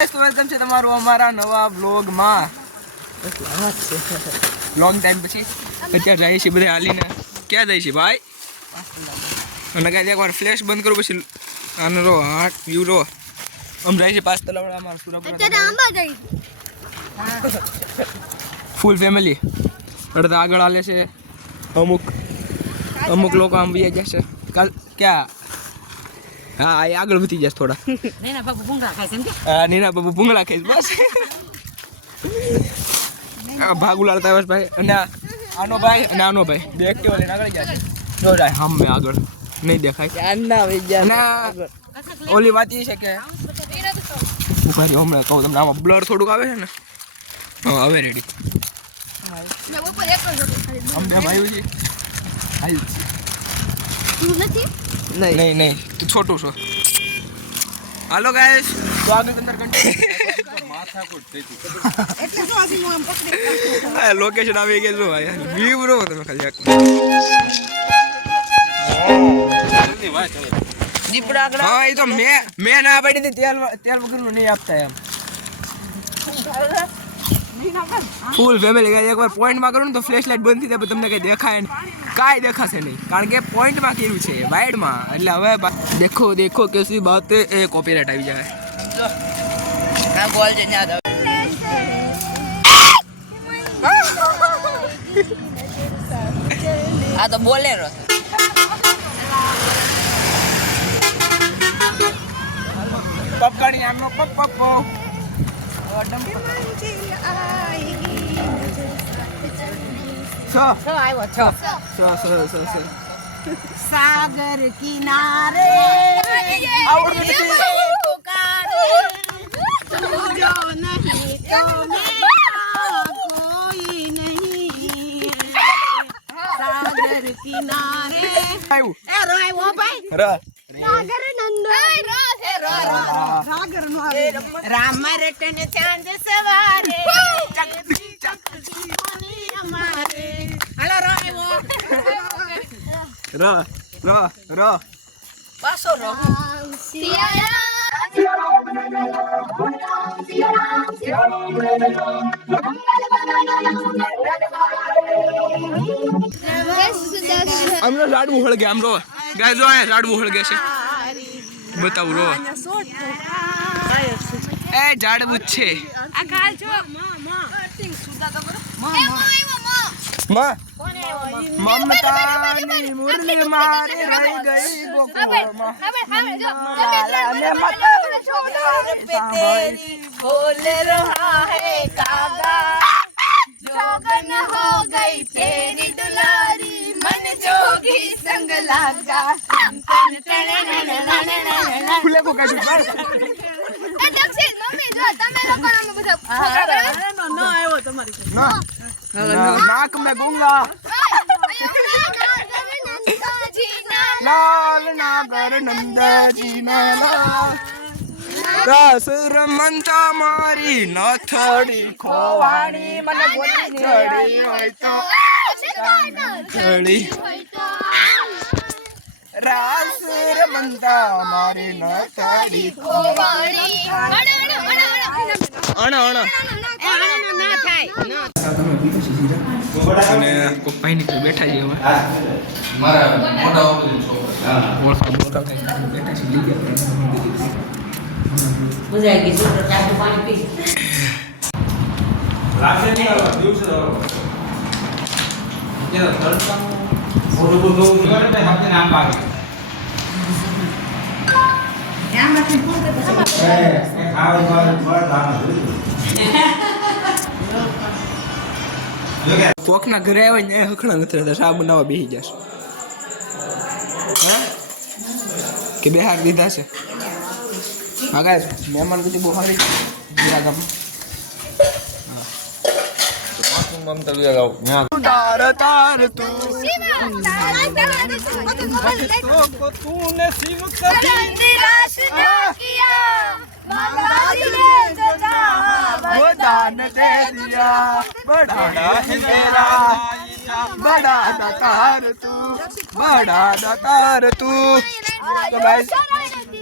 Welcome છે તમારું અમારા નવા વ્લોગમાં. લોંગ ટાઈમ પછી અત્યારે જઈએ છીએ બધા હાલીને. ક્યાં જઈએ છીએ ભાઈ? અને કાંઈ એકવાર ફ્લેશ બંધ કરું પછી આનો રો હાટ વ્યૂ રો આમ જાય છે 5 તલાવડામાં સુરપુરા ફૂલ ફેમિલી. અડધા આગળ હાલે છે, અમુક લોકો આમ બી જશે કાલ. ક્યાં? હા એ આગળ વધી જશે થોડા. નીના બાબુ ભૂંગળા ખાય છે. હા નીના બાબુ ભૂંગળા ખાય બસ. ભાગ ઉલાડતા બસ ભાઈ. અને આનો ભાઈ અને આનો ભાઈ બે એક્ટિવા લઈને આગળ જાય. જો જાય હમ આગળ નહીં દેખાય. અને ઓલી વાત એ છે કે ઉભારી હમણાં કહું તમને, આમાં બ્લર થોડુંક આવે છે ને. હા હવે રેડી. અમે બે ભાઈઓ છે. નહીં તું છોટું છો. હાલો ગાઈસ, તો આગળ અંદર લોકેશન આવી ગઈ. જો વ્યૂ રો તમે ખાલી હા એ તો મેં ના પાડી હતી તેલ વગરનું નહીં આપતા એમ. ફૂલ ફેમિલી એકવાર પોઈન્ટમાં કરું ને તો ફ્લેશ લાઇટ બંધ થઈ જાય, તમને કંઈ દેખાય ને કાંઈ દેખાશે નહીં, કારણ કે પોઈન્ટમાં કર્યું છે વાઇડમાં. એટલે હવે દેખો કેસી બાત એ કોપીરાઇટ આવી જાય. આ તો બોલેરો પપગાડી આમનો પપ્પો સાગર કિનારે સાગર કિનારે રામ રટન ચાંદ સવારે પાસો આમનો લાડવું હળગે. આમ રો ગાય જો આ લાડવું હળગે છે. બતાવું રો એ ઝાડવું જ છે. આ કાલ જો મમતાની મુરલી મારી રહી ગઈ ગોકુળમાં. बोल रहा है कागा जोगन हो गई तेरी दुलारी मन जोगी संग लागा. ફૂલે કો કશું પર એ દક્ષિણ મમ્મી જો તમે લોકો આમ બધા નાક મે ગૂંગા લાલ નાગર નંદાજી ના રસ રમંતા મારી નથડી ખોવાણી. મને ગોતી ચડી હોય તો ચડી રસ રમંતા મારી નથડી ખોવાણી. અણ ના થાય અને પપ્પા ની બેઠા છે. હવે મારા મોટા છોકરા બેઠા છે. મજા આવી ગઈ. ચાટુ પાણી પી રાખે નહીં આવે દિવસે આવે જે તડકા મોટું બધું જોડે ને આપણે નામ પાકે ત્યાંમાંથી ફોન કરતો એ ખાવા બળ દાણા જોઈ કોકના ઘરે આવે ને હખણા નથી રહેતા, શા બનાવવા બેસી જશે. હા કે બેહાર દીધા છે. આગળ મહેમાન પછી બહુ સારી તાર તાર તું તૂને સિમ निराश न किया वो दान दे दिया बड़ा है तेरा बड़ा दातार तू. તો ગાઈસ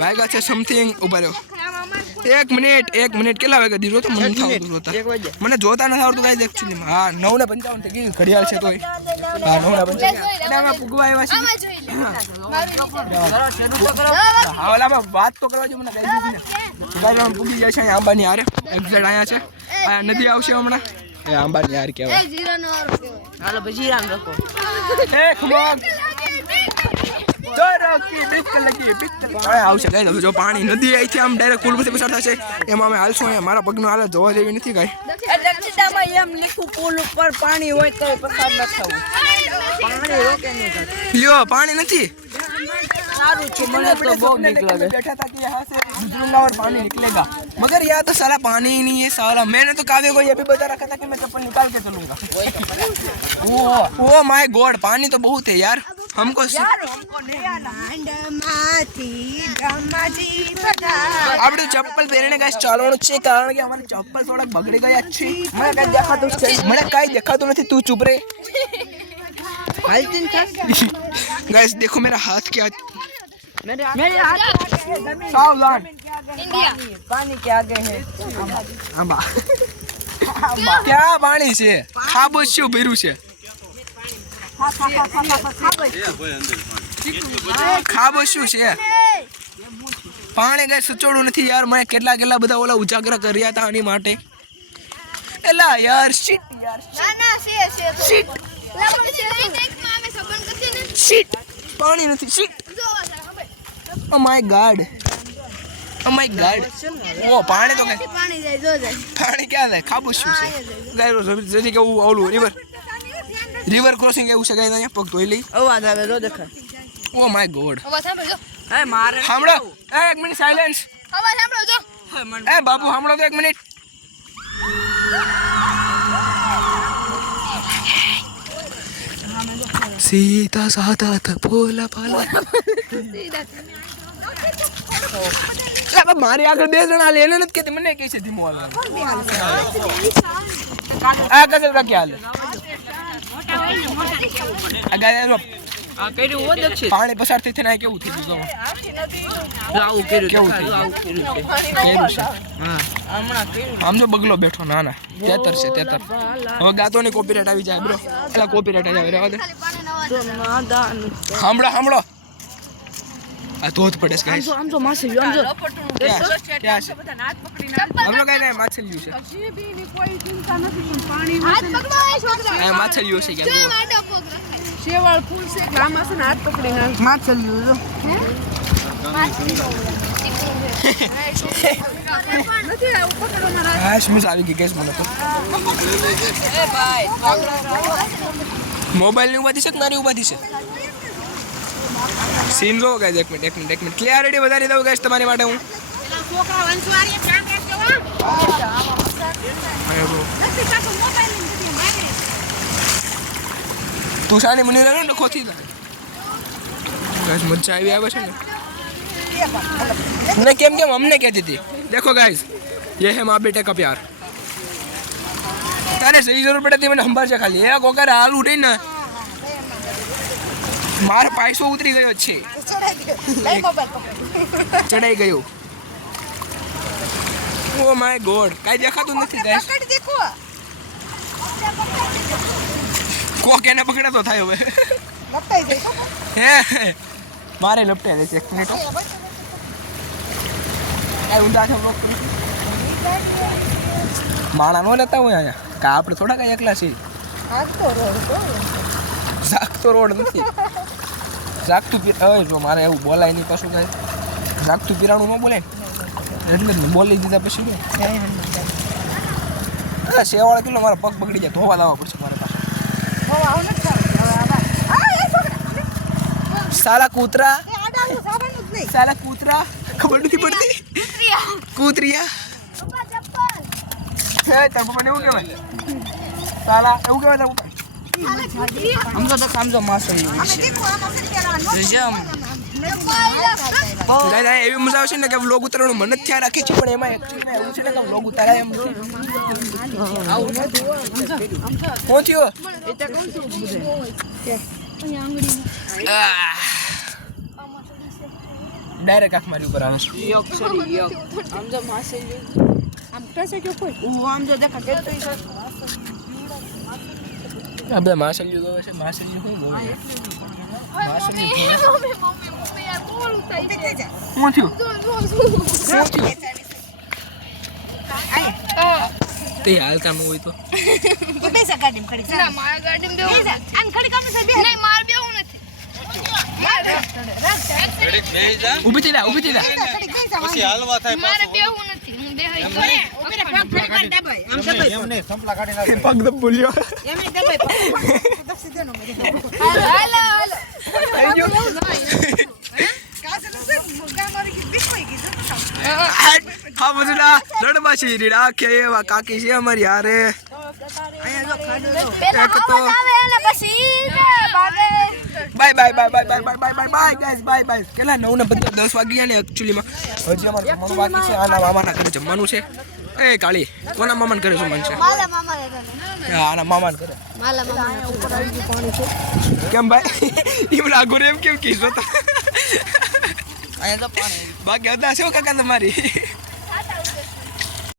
વાગ્યા છે સમથિંગ ઉભા રહ્યો એક મિનિટ કેટલા વાગે દીધો તો મને નથી આવડતું જોતા. મને જોતા નથી આવડતું ગાઈસ એકચ્યુઅલી. હા 9:55 થઈ ગઈ ઘડિયાળ છે તોય. હા 9:55 ના માં પુગવા આવ્યા છે. આમાં જોઈ લે હા ઓલામાં વાત તો કરવા જો મને ગાઈસ ને ગાઈસ આમ પુગી જાય છે અહીંયા આંબાની હારે એક્ઝેક્ટ અહીંયા છે. આ નદી આવશે હમણાં એ આંબાની હાર કહેવાય. એ જીરાનો હારો કહેવાય. હાલો પછી રામ રાખો. એ ખમોગ તો રોકી બિસ્કલ આવશે ગાઈસ. હવે જો પાણી નદી અહીંથી આમ ડાયરેક્ટ પુલ પરથી પસાર થશે એમાં અમે હાલશું. અહીંયા મારા પગનું હાલત જોવા જેવી નથી ગાઈસ. દક્ષિણામાં એમ લીખું પુલ ઉપર પાણી હોય તો પસાર ન થવું. પાણી રોકે નહીં. લ્યો પાણી નથી. સારું છે મને તો બહુ બીક લાગે. बैठा था कि यहाँ से गुजरूंगा और पानी निकलेगा मगर यहाँ तो साला पानी ही नहीं है साला. मैंने तो काव्य को ये भी बता रखा था कि मैं चप्पल निकाल के चलूंगा. ओ माय गॉड पानी तो बहुत है यार. हमको આપણે ચપ્પલ પહેરીને ગાઈસ ચાલવાનું છે કારણ કે અમારી ચપ્પલ થોડાક બગડી ગયા છે. મને કાઈ દેખાતું નથી. તું ચૂપ રે गाइस. देखो मेरा हाथ क्या मेरे हाथ सावधान इंडिया पानी के आगे है. આંબા ક્યાં પાણી છે? ખાબોચ શું ભર્યું છે? ખાબોચ શું છે? પાણી કઈ સચોડું નથી યાર. મેં કેટલા બધા ઓલા ઉજાગરા કર્યા હતા આની માટે. એલા યાર શિટ યાર ના ના છે શિટ લાપણ છે ટેકમાં અમે સંબંધ કરશે ને શિટ પાણી નથી શિટ. જો ખબર ઓ માય ગॉड ઓ માય ગॉड. ઓ પાણી તો કઈ પાણી જાય જો જાય પાણી ક્યાં જાય? ખાબોચ શું છે ગાઈસ? જરી કેવું ઓલું રિવર ક્રોસિંગ એવું છે ગાઈસ. અહીંયા પગ ધોઈ લઈ. અવાજ આવે જો દેખાય. Oh my god. અવાજ સાંભળો હે મારે સાંભળો. એક મિનિટ સાયલેન્સ. અવાજ સાંભળો જો એ બાબુ સાંભળો તો એક મિનિટ. સીતા સાતા થ ભોલા ભાલા. મારી આગળ બે જણા લે એને નથી કહેતી મને કહે છે ધીમો હાલ. આ કસલ રાખ્યા હાલ. આ ગાય આ કર્યું હો દક્ષિણ. પાણી પસાર થઈ થઈને કેવું થઈ ગયું? આવું કર્યું. કેવું દેખાય, થયું? આવું કર્યું છે. કેવું છે? હા હમણાં કર્યું. આમ તો બગલો બેઠો ના ના 73 છે 73. હવે ગાતોની કોપીરાઇટ આવી જાય બ્રો. એલા કોપીરાઇટ આવી રહેવા દે. ખાલી પાણીનો અવાજ તો નાદાન. સાંભળો આ ધોધ પડે છે ગાઈસ. આમ તો માસી આમ જો. ક્યાં છે? હમણાં કઈ નહીં માછલીયું છે. હાથ પકડો એ છોકરા આ માછલીયું છે જો ક્યાં? આડો પગ રખાય શેવાળ ફૂલ છે એટલે આમાં છે ને હાથ પકડીને માછલીઓ જો. નથી આવું પકડવામાં. હાશ મિસ આવી ગઈ ગેસ મને તો. એ ભાઈ મોબાઈલ ની ઉપાધી છે કે મારી ઉપાધી છે? સીન જો ગાઈસ. એક મિનિટ ક્લિયરિટી વધારી દઉં ગાઈસ તમારી માટે હું. છોકરા વંશવારી ધ્યાન રાખજો નથી કાકો મોબાઈલ ની બધી માગે તું સાની મને રહે ને ખોથી જાય ગાઈસ. મજા આવી આવે છે ને કેમ हमने कहती थी. देखो गाइस ये है माँ बेटे का प्यार. तारे सही जरूर पड़ती मैंने हंबार से खाली एक वगैर हाल उठी ना मार पैसो उतरी गयो છે. ચડાઈ ગયો. ઓ માય ગોડ કાઈ દેખાતું નથી ગાઈસ. કોક એને પકડે તો થાય હવે. હે મારે લપટે છે. એક મિનિટ આ ઊંધા છે બ્લોક કરી. માણા નો લેતા હોય અહીંયા કા આપણે થોડા કઈ એકલા છે. જાગતો રોડ નથી. જાગતું પીરા જો મારે એવું બોલાય નહીં કશું કાંઈ. જાગતું પીરાણું ન બોલાય એટલે જ ને બોલી દીધા પછી ને સેવાળા કિલો મારા પગ બગડી જાય ધોવા લાવવા પડશે મારે પાસે. સાલા કૂતરા ખબર નથી પડતી. કૂતરિયા હે તાર પપ્પાને એવું કહેવાય. સાલા એવું કહેવાય તાર પપ્પા. સમજો તો સમજો માસી જમ દાદા એવી મજા આવશે ને કે વ્લોગ ઉતારવાનું મન જ થયા રાખે છે પણ એમાં એકચ્યુઅલી એવું છે ને કે વ્લોગ ઉતારાય એમ નથી. પહોંચ્યો ડાયરેક્ટ આંખ મારી ઉપર આવે છે યક સરી યક આમ જો માસેલી આમ કસે કે કોઈ આમ જો દેખા કેટલી છે આ બધા માછલીઓ ગવે છે માછલીઓ શું ગવે માછલી મમ્મી યાર બોલું થઈ છે શું થયું તે હાલતા ન હોય તો ના મારા ગાડીમાં બેવું નહીં મારે બેવું નથી ઊભી થઈ જા પછી હાલવા થાય મારે બેવું નથી હું બેહાઈ પગ દબ બોલ્યો હાલો હા મજુડા લડબાશી રીડા કે એવા કાકી છે અમારી હારે અહીંયા જો ખાડો જો પેલા એક તો- અવાજ આવે અને પછી ભાગે બાય ગાઈસ બાય કેટલા 9 ને 10 વાગી ગયા ને એકચ્યુઅલી માં હજી અમારે જમવાનું બાકી છે આના મામાના ઘરે જમવાનું છે એ કાળી કોના મામાના ઘરે જમવાનું છે માલા મામા હા આના મામાના ઘરે માલા મામા ઉપર આવી ગયું પાણી છે કેમ ભાઈ ઈમલા ઘરે એમ કેમ કીધો તો અહીંયા જો પાણી બાકી હતા શું કાકા તમારી